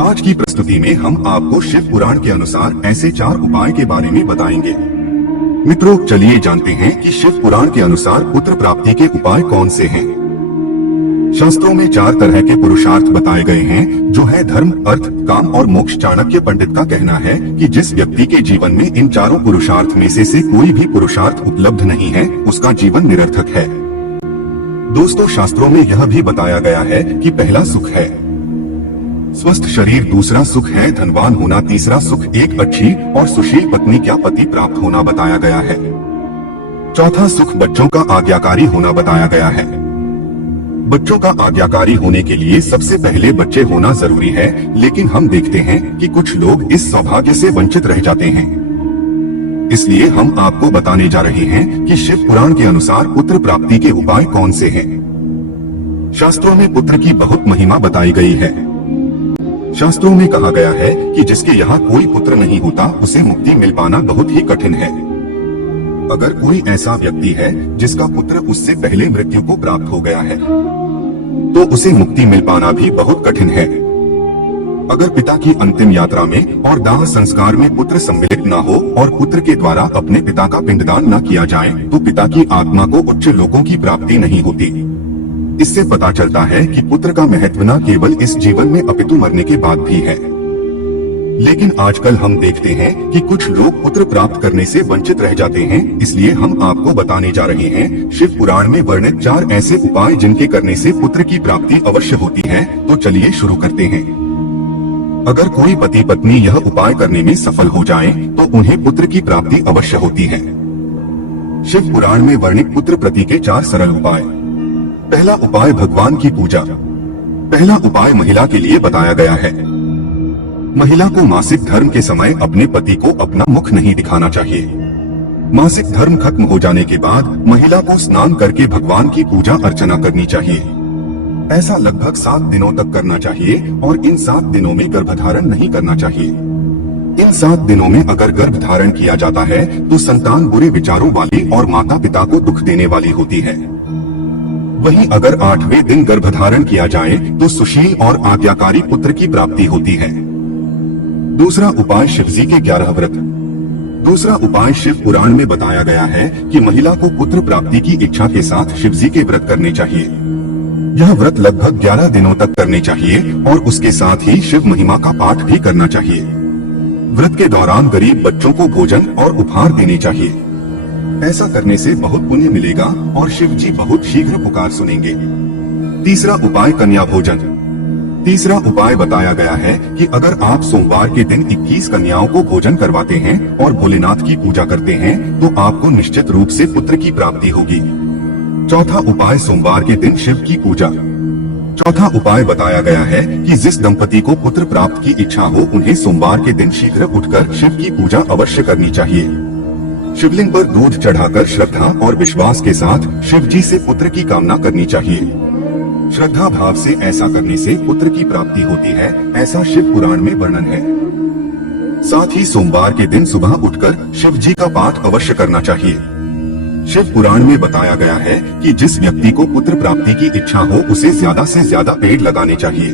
आज की प्रस्तुति में हम आपको शिव पुराण के अनुसार ऐसे 4 उपाय के बारे में बताएंगे। मित्रों, चलिए जानते हैं कि शिव पुराण के अनुसार पुत्र प्राप्ति के उपाय कौन से हैं। शास्त्रों में 4 तरह के पुरुषार्थ बताए गए हैं, जो है धर्म, अर्थ, काम और मोक्ष। चाणक्य पंडित का कहना है कि जिस व्यक्ति के जीवन में इन चारों पुरुषार्थ में से कोई भी पुरुषार्थ उपलब्ध नहीं है, उसका जीवन निरर्थक है। दोस्तों, शास्त्रों में यह भी बताया गया है कि पहला सुख है स्वस्थ शरीर, दूसरा सुख है धनवान होना, तीसरा सुख एक अच्छी और सुशील पत्नी या पति प्राप्त होना बताया गया है। चौथा सुख बच्चों का आज्ञाकारी होना बताया गया है। बच्चों का आज्ञाकारी होने के लिए सबसे पहले बच्चे होना जरूरी है, लेकिन हम देखते हैं कि कुछ लोग इस सौभाग्य से वंचित रह जाते हैं। इसलिए हम आपको बताने जा रहे हैं कि शिव पुराण के अनुसार पुत्र प्राप्ति के उपाय कौन से हैं। शास्त्रों में पुत्र की बहुत महिमा बताई गई है। शास्त्रों में कहा गया है कि जिसके यहाँ कोई पुत्र नहीं होता, उसे मुक्ति मिल पाना बहुत ही कठिन है। अगर कोई ऐसा व्यक्ति है जिसका पुत्र उससे पहले मृत्यु को प्राप्त हो गया है, तो उसे मुक्ति मिल पाना भी बहुत कठिन है। अगर पिता की अंतिम यात्रा में और दाह संस्कार में पुत्र सम्मिलित न हो और पुत्र के द्वारा अपने पिता का पिंडदान न किया जाए, तो पिता की आत्मा को उच्च लोकों की प्राप्ति नहीं होती। इससे पता चलता है कि पुत्र का महत्व न केवल इस जीवन में अपितु मरने के बाद भी है। लेकिन आजकल हम देखते हैं कि कुछ लोग पुत्र प्राप्त करने से वंचित रह जाते हैं। इसलिए हम आपको बताने जा रहे हैं शिव पुराण में वर्णित 4 ऐसे उपाय जिनके करने से पुत्र की प्राप्ति अवश्य होती है। तो चलिए शुरू करते हैं। अगर कोई पति पत्नी यह उपाय करने में सफल हो जाएं, तो उन्हें पुत्र की प्राप्ति अवश्य होती है। शिव पुराण में वर्णित पुत्र प्रति के 4 सरल उपाय। पहला उपाय भगवान की पूजा। पहला उपाय महिला के लिए बताया गया है। महिला को मासिक धर्म के समय अपने पति को अपना मुख नहीं दिखाना चाहिए। मासिक धर्म खत्म हो जाने के बाद महिला को स्नान करके भगवान की पूजा अर्चना करनी चाहिए। ऐसा लगभग 7 दिनों तक करना चाहिए और इन 7 दिनों में गर्भधारण नहीं करना चाहिए। इन 7 दिनों में अगर गर्भधारण किया जाता है तो संतान बुरे विचारों वाली और माता पिता को दुख देने वाली होती है। वहीं अगर 8वें दिन गर्भधारण किया जाए तो सुशील और आज्ञाकारी पुत्र की प्राप्ति होती है। दूसरा उपाय शिवजी के 11 व्रत। दूसरा उपाय शिव पुराण में बताया गया है कि महिला को पुत्र प्राप्ति की इच्छा के साथ शिवजी के व्रत करने चाहिए। यह व्रत लगभग 11 दिनों तक करने चाहिए और उसके साथ ही शिव महिमा का पाठ भी करना चाहिए। व्रत के दौरान गरीब बच्चों को भोजन और उपहार देने चाहिए। ऐसा करने से बहुत पुण्य मिलेगा और शिव जी बहुत शीघ्र पुकार सुनेंगे। तीसरा उपाय कन्या भोजन। तीसरा उपाय बताया गया है कि अगर आप सोमवार के दिन 21 कन्याओं को भोजन करवाते हैं और भोलेनाथ की पूजा करते हैं, तो आपको निश्चित रूप से पुत्र की प्राप्ति होगी। चौथा उपाय सोमवार के दिन शिव की पूजा। चौथा उपाय बताया गया है कि जिस दंपति को पुत्र प्राप्त की इच्छा हो, उन्हें सोमवार के दिन शीघ्र उठकर शिव की पूजा अवश्य करनी चाहिए। शिवलिंग पर दूध चढ़ाकर श्रद्धा और विश्वास के साथ शिव जी से पुत्र की कामना करनी चाहिए। श्रद्धा भाव से ऐसा करने से पुत्र की प्राप्ति होती है, ऐसा शिव पुराण में वर्णन है। साथ ही सोमवार के दिन सुबह उठकर शिव जी का पाठ अवश्य करना चाहिए। शिव पुराण में बताया गया है कि जिस व्यक्ति को पुत्र प्राप्ति की इच्छा हो, उसे ज्यादा से ज्यादा पेड़ लगाने चाहिए।